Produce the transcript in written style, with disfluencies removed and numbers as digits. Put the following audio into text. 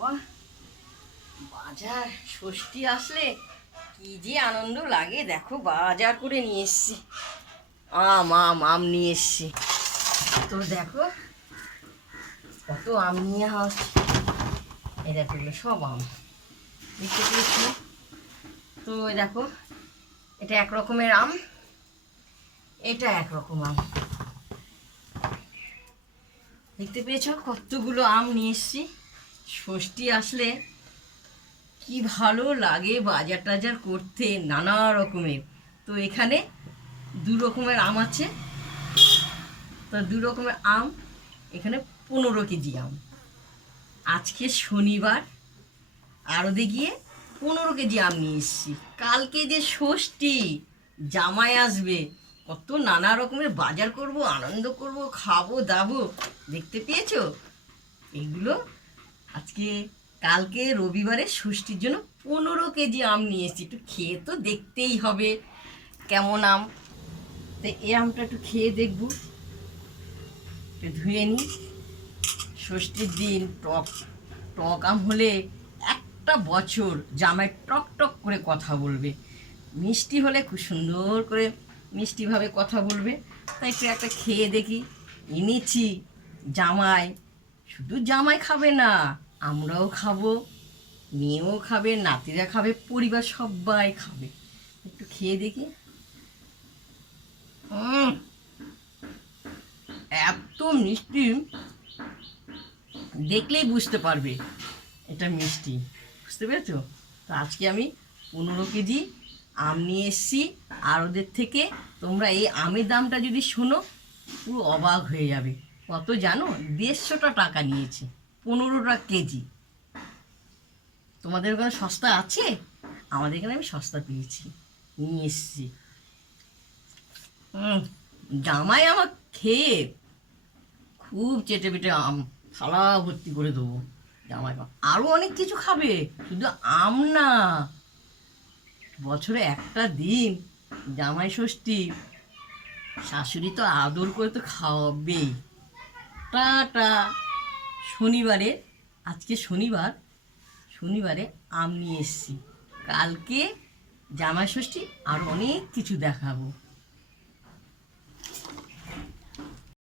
বাবা, বাজার ষষ্ঠী আসলে কি যে আনন্দ লাগে। দেখো বাজার করে নিয়ে এসছি, আম আম আম নিয়ে এসছি। তো দেখো কত আম নিয়ে আসছি। এই দেখো এগুলো সব আম দেখতে পেয়েছি। তো দেখো এটা এক রকমের আম, এটা একরকম আম। দেখতে পেয়েছো কতগুলো আম নিয়ে এসছি। ষষ্ঠী আসলে কি ভালো লাগে বাজার টাজার করতে, নানা রকমের। তো এখানে দু রকমের আম আছে। তো দু রকমের আম, এখানে 15 কেজি আম। আজকে শনিবার, আড়তে গিয়ে 15 কেজি আম নিয়ে এসেছি। কালকে যে ষষ্ঠী, জামাই আসবে, কত নানা রকমের বাজার করব, আনন্দ করব, খাবো দাবো। দেখতে পেয়েছো এগুলো। আজকে কালকে রবিবারে ষষ্ঠীর জন্য 15 কেজি আম নিয়ে এসেছি। একটু খেয়ে তো দেখতেই হবে কেমন আম। তো এই আমটা একটু খেয়ে দেখবো, একটু ধুয়ে নিই। ষষ্ঠীর দিন টক টক আম হলে একটা বছর জামাই টক টক করে কথা বলবে। মিষ্টি হলে খুব সুন্দর করে মিষ্টিভাবে কথা বলবে। তাই একটু একটা খেয়ে দেখি। এনেছি, জামাই, শুধু জামাই খাবে না, আমরাও খাবো, মেয়েও খাবে, নাতিরা খাবে, পরিবার সবাই খাবে। একটু খেয়ে দেখি। এত মিষ্টি, দেখলেই বুঝতে পারবে এটা মিষ্টি। বুঝতে পেরেছো? তো আজকে আমি 15 কেজি আম নিয়ে এসেছি আড়তের থেকে। তোমরা এই আমের দামটা যদি শোনো পুরো অবাক হয়ে যাবে। কত জানো? 150 টাকা নিয়েছে, 15 কেজি। তোমাদের ওখানে সস্তা আছে? আমাদের এখানে আমি সস্তা পেয়েছি, নিয়ে এসেছি। জামাই আমার খেয়ে খুব চেটে পেটে আম থালা ভর্তি করে দেবো। জামাই আরও অনেক কিছু খাবে, শুধু আম না। বছরে একটা দিন জামাই ষষ্ঠী, শাশুড়ি তো আদর করে তো খাওয়াবেই। টাটা। শনিবারে, আজকে শনিবার, শনিবারে আম নিয়ে এসছি। কালকে জামাই ষষ্ঠী, আর অনেক কিছু দেখাবো।